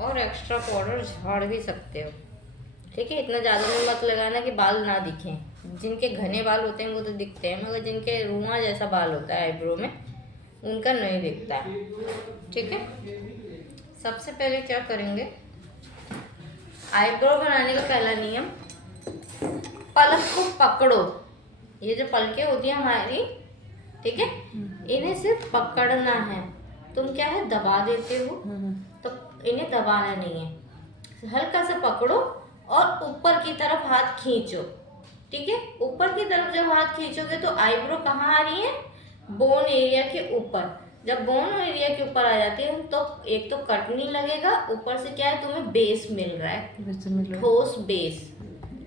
और extra powder झाड़ भी सकते हो। ठीक है, इतना ज़्यादा भी मत लगाना कि बाल ना दिखें। जिनके घने बाल होते हैं वो तो दिखते हैं, मगर जिनके रुआ जैसा बाल होता है आईब्रो में, उनका नहीं दिखता है। ठीक है, सबसे पहले क्या करेंगे, आईब्रो बनाने का पहला नियम, पलक को पकड़ो। ये जो पलकें होती है हमारी, ठीक है, इन्हें सिर्फ पकड़ना है। तुम क्या है, दबा देते हो, तो इन्हें दबाना नहीं है। हल्का सा पकड़ो और ऊपर की तरफ हाथ खींचो। ठीक है, ऊपर की तरफ जब हाथ खींचोगे तो आईब्रो कहाँ आ रही है, बोन एरिया के ऊपर। जब बोन एरिया के ऊपर आ जाती है तो एक तो कट नहीं लगेगा, ऊपर से क्या है, तुम्हें बेस मिल रहा है, ठोस बेस।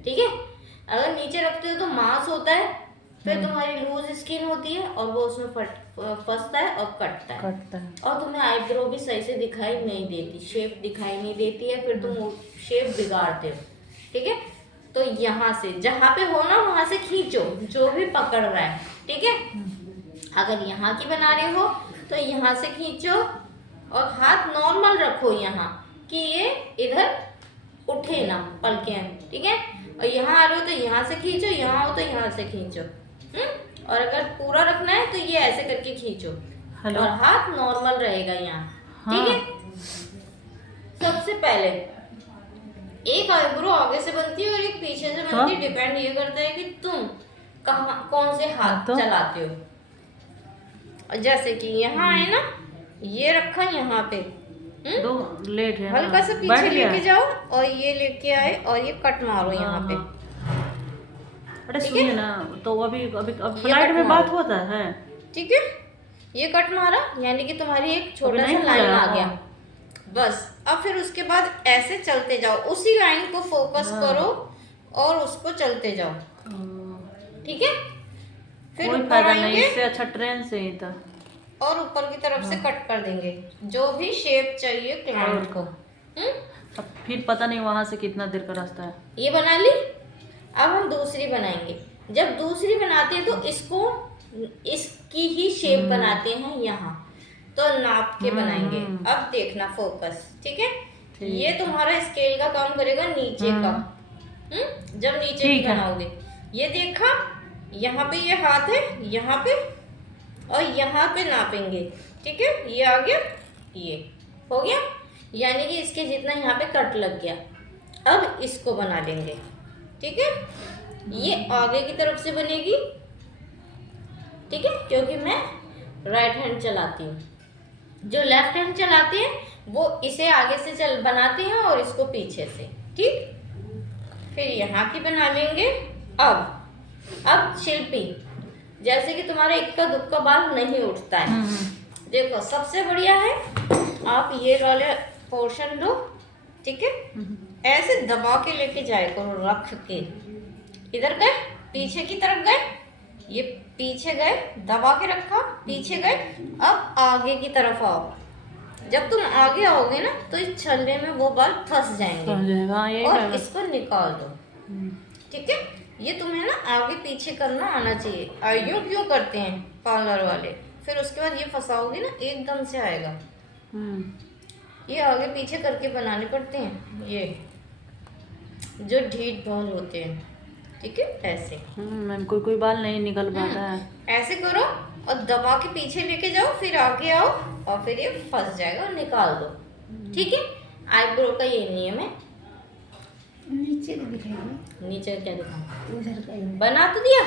ठीक है, अगर नीचे रखते हो तो मांस होता है, फिर तुम्हारी लूज स्किन होती है और वो उसमें फंसता है और कटता है और तुम्हें आईब्रो भी सही से दिखाई नहीं देती, शेप दिखाई नहीं देती है, फिर तुम शेप बिगाड़ते हो। ठीक है, तो यहाँ से जहाँ पे हो ना वहां से खींचो जो भी पकड़ रहा है। ठीक है, अगर यहाँ की बना रहे हो तो यहाँ से खींचो और हाथ नॉर्मल रखो यहाँ, कि ये इधर उठे ना पलकें। ठीक है, और यहाँ आ रहे हो तो यहाँ से खींचो, यहाँ हो तो यहाँ से खींचो। और अगर पूरा रखना है तो ये ऐसे करके खींचो और हाथ नॉर्मल रहेगा यहाँ। ठीक है, सबसे पहले एक आईब्रो आगे से बनती है और एक पीछे से बनती है। डिपेंड ये करता है कि तुम कहाँ कौन से हाथ चलाते हो। और जैसे कि यहाँ है ना, ये रखा यहाँ पे, दो लेट है, हल्का सा पीछे लेके जाओ और ये लेके आए और ये कट मारो यहाँ पे। अरे सुनिए ना, तो अभी अभी फ्लाइट में बात होता है। ठीक है, ये कट मारा यानी कि तुम्हारी एक छोटा सा लाइन आ गया बस। अब फिर उसके बाद ऐसे चलते जाओ, उसी लाइन को फोकस करो और उसको चलते जाओ। ठीक है, फिर कोई फायदा नहीं, इससे अच्छा ट्रेन से ही था। और ऊपर की तरफ से कट कर देंगे जो भी शेप चाहिए क्लाइंट को। अब फिर पता नहीं वहां से कितना देर का रास्ता है। ये बना ली, अब हम दूसरी बनाएंगे। जब दूसरी बनाते हैं तो इसको इसकी ही शेप बनाते हैं यहाँ, तो नाप के बनाएंगे। अब देखना फोकस। ठीक है, ये तुम्हारा स्केल का काम करेगा नीचे का। जब नीचे की बनाओगे, ये देखा, यहाँ पे ये हाथ है, यहाँ पे और यहाँ पे नापेंगे। ठीक है, ये आ गया, ये हो गया, यानी कि इसके जितना यहाँ पे कट लग गया। अब इसको बना लेंगे। ठीक है, ये आगे की तरफ से बनेगी। ठीक है, क्योंकि मैं राइट हैंड चलाती हूँ, जो लेफ्ट हैंड चलाते हैं वो इसे आगे से बनाते हैं और इसको पीछे से। ठीक, फिर यहाँ की बना लेंगे। अब शिल्पी, जैसे कि तुम्हारा इक्का दुक्का बाल नहीं उठता है, देखो सबसे बढ़िया है आप ये वाले पोर्शन लो। ठीक है, ऐसे दबा के लेके जाए करो, रख के इधर गए, पीछे की तरफ गए, ये पीछे गए, दबा के रखा, पीछे गए। अब आगे की तरफ आओ। जब तुम आगे आओगे ना तो इस छल्ले में वो बाल फंस जाएंगे और इसको निकाल दो। ठीक है, ये तुम्हें ना आगे पीछे करना आना चाहिए। यूं क्यों करते हैं पार्लर वाले, फिर उसके बाद ये फंसाओगे ना एकदम से आएगा। ये आगे पीछे करके बनाने पड़ते हैं, ये जो ढीठ बाल होते हैं। ठीक है, ऐसे कोई बाल नहीं निकल पाता है। ऐसे करो और दबा के पीछे लेके जाओ, फिर आगे आओ और फिर ये फंस जाएगा और निकाल दो। ठीक है, आईब्रो का ये नियम है। नीचे दिखाएंगे, नीचे क्या दिखाऊं, बना तो दिया,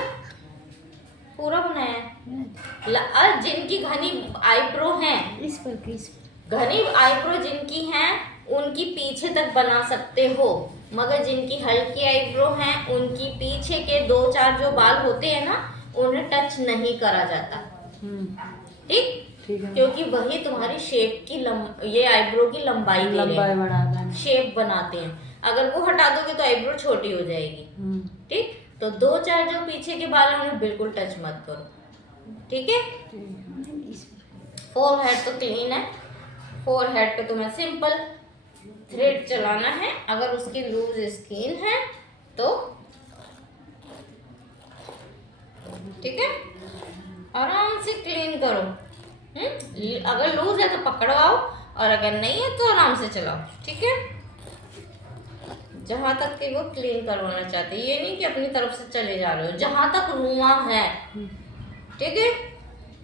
पूरा बनाया। और जिनकी घनी आईब्रो हैं, इस पर घनी आईब्रो जिनकी हैं उनकी पीछे तक बना सकते हो, मगर जिनकी हल्की आईब्रो हैं उनकी पीछे के 2-4 जो बाल होते हैं ना उन्हें टच नहीं करा जाता। ठीक, क्योंकि वही तुम्हारी शेप की ये आईब्रो की लंबाई बढ़ाता है, शेप बनाते हैं। अगर वो हटा दोगे तो आईब्रो छोटी हो जाएगी। ठीक, तो 2-4 जो पीछे के बाल हैं उन्हें बिल्कुल टच मत करो। ठीक है, फोरहेड तो क्लीन है, फोरहेड पे तुम्हें सिंपल थ्रेड चलाना है। अगर उसकी लूज स्किन है तो ठीक है, आराम से क्लीन करो। अगर लूज है तो पकड़वाओ, और अगर नहीं है तो आराम से चलाओ, ठीक है। जहां तक कि वो क्लीन करवाना चाहते हैं, ये नहीं कि अपनी तरफ से चले जा रहे हो, जहां तक रुआ है, ठीक है,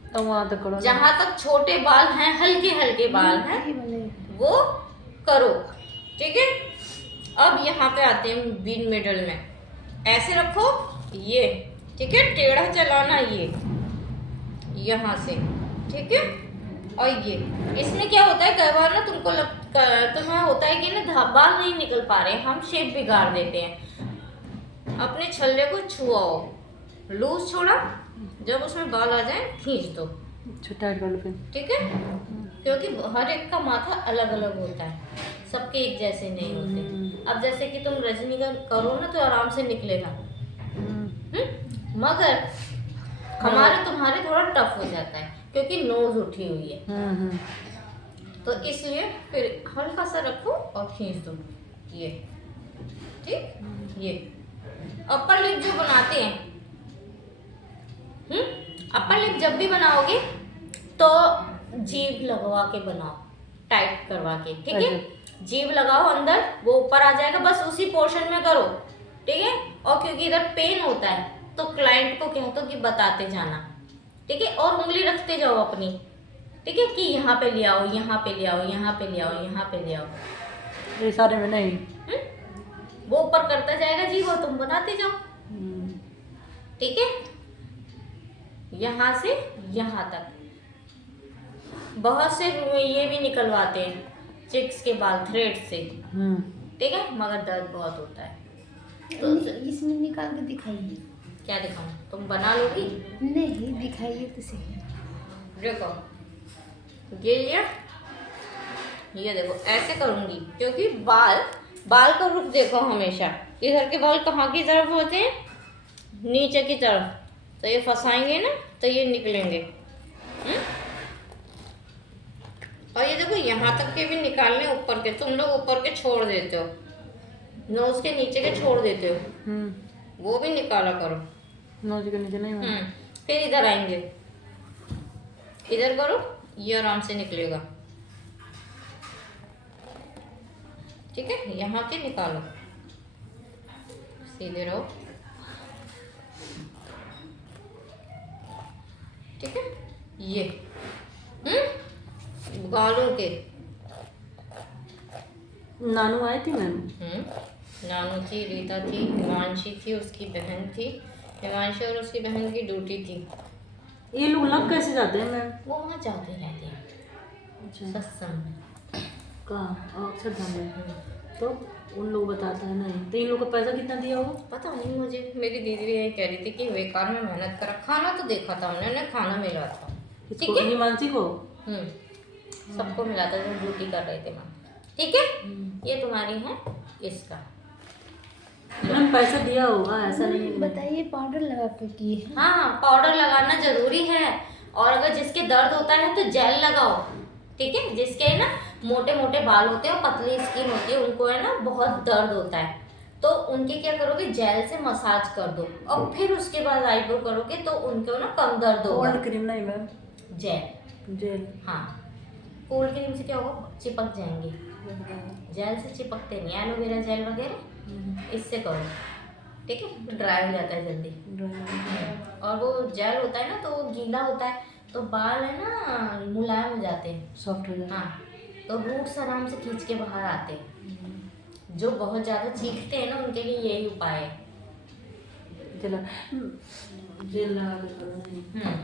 तो वहां तक करो। जहां तक छोटे बाल हैं, हल्के हल्के बाल हैं, वो करो, ठीक है। अब यहाँ पे आते हैं बीन मिडल में, ऐसे रखो ये, ठीक है, टेढ़ा चलाना ये यहाँ से, ठीक है। और ये इसमें क्या होता है, कई बार ना तुम्हें होता है कि ना बाल नहीं निकल पा रहे, हम शेप बिगाड़ देते हैं। अपने छल्ले को छुआओ, लूज छोड़ा, जब उसमें बाल आ जाए खींच दो, टाइट कर लो फिर, ठीक है। क्योंकि हर एक का माथा अलग अलग होता है, सबके एक जैसे नहीं होते। अब जैसे कि तुम रजनी का करो ना तो आराम से निकलेगा, मगर हमारे तुम्हारे थोड़ा टफ हो जाता है क्योंकि नोज उठी हुई है, तो इसलिए फिर हल्का सा रखो और खींच दो ये, ठीक। ये अपर लिप जो बनाते हैं, अपर लिप जब भी बनाओगे तो जीभ लगवा के बनाओ, टाइट करवा के, ठीक है। जीभ लगाओ अंदर, वो ऊपर आ जाएगा, बस उसी पोर्शन में करो, ठीक है। और क्योंकि इधर पेन होता है तो क्लाइंट को कह दो कि बताते जाना, ठीक है। और उंगली रखते जाओ अपनी, ठीक है, कि यहाँ पे ले आओ, यहाँ पे ले आओ, यहाँ पे ले आओ, यहाँ पे ले आओ, ये सारे में नहीं। वो ऊपर करता जाएगा जी, वो तुम बनाते जाओ, ठीक है। यहाँ से यहाँ तक बहुत से ये भी निकलवाते हैं चिक्स के बाल थ्रेड से, ठीक है, मगर दर्द बहुत होता है। तो इसमें निकाल के दिखाइए। क्या दिखाऊं, तुम बना लोगी? नहीं, दिखाइए तो सही। देखो ये लिया, ये देखो ऐसे करूंगी क्योंकि बाल का रुख देखो हमेशा, इधर के बाल कहाँ की तरफ होते हैं, नीचे की तरफ, तो ये फंसाएंगे ना तो ये निकलेंगे। और ये देखो यहाँ तक के भी निकालने, ऊपर के तुम लोग ऊपर के छोड़ देते हो, नोज के नीचे के छोड़ देते हो, वो भी निकाला करो। नोज के नीचे नहीं फिर इधर आएंगे, इधर करो, ये आराम से निकलेगा, ठीक है। यहाँ के निकालो, सीधे रहो, ठीक है। ये गालों के नानू आई थी मैम, नानू थी, रीता थी, हिमांशी थी, उसकी बहन थी, हिमांशी और उसकी बहन की ड्यूटी थी। ये लोग लग कैसे जाते हैं मैम? वो वहाँ जाते रहते हैं अच्छा, सत्संग में, कहाँ? अक्षरधाम में। तो उन लोग बताता है नहीं, तो इन लोग को पैसा कितना दिया होगा? पता नहीं मुझे, मेरी दीदी भी यही कह रही थी कि बेकार में मेहनत करा, खाना तो देखा था उन्होंने, खाना मिला था, ठीक है। हिमांशी को सबको मिला था जो ड्यूटी कर रहे थे वहाँ, ठीक है। ये तुम्हारी है, इसका मैम पैसा दिया होगा, ऐसा नहीं है। बताइए, पाउडर लगा के किए हैं? हाँ, पाउडर लगाना जरूरी है, और अगर जिसके दर्द होता है तो जेल लगाओ, ठीक है। जिसके है ना मोटे मोटे बाल होते हैं और पतली स्किन होती है, उनको है ना बहुत दर्द होता है, तो उनके क्या करोगे, जेल से मसाज कर दो और फिर उसके बाद आईब्रो करोगे तो उनको ना कम दर्द होगा। कोल्ड क्रीम नहीं मैम, जेल, हाँ, कोल्ड क्रीम से क्या होगा, चिपक जाएंगे, जेल से चिपकते नहीं, एलोवेरा जेल वगैरह, इससे करो, ठीक है, ड्राई हो जाता है जल्दी। और वो जेल होता है ना तो वो गीला होता है तो बाल है ना मुलायम हो जाते हैं, सॉफ्ट हो जाता है। हाँ, तो रूट्स आराम से खींच के बाहर आते हैं। जो बहुत ज़्यादा चीखते हैं ना उनके लिए यही उपाय है। जेल लगा के करो।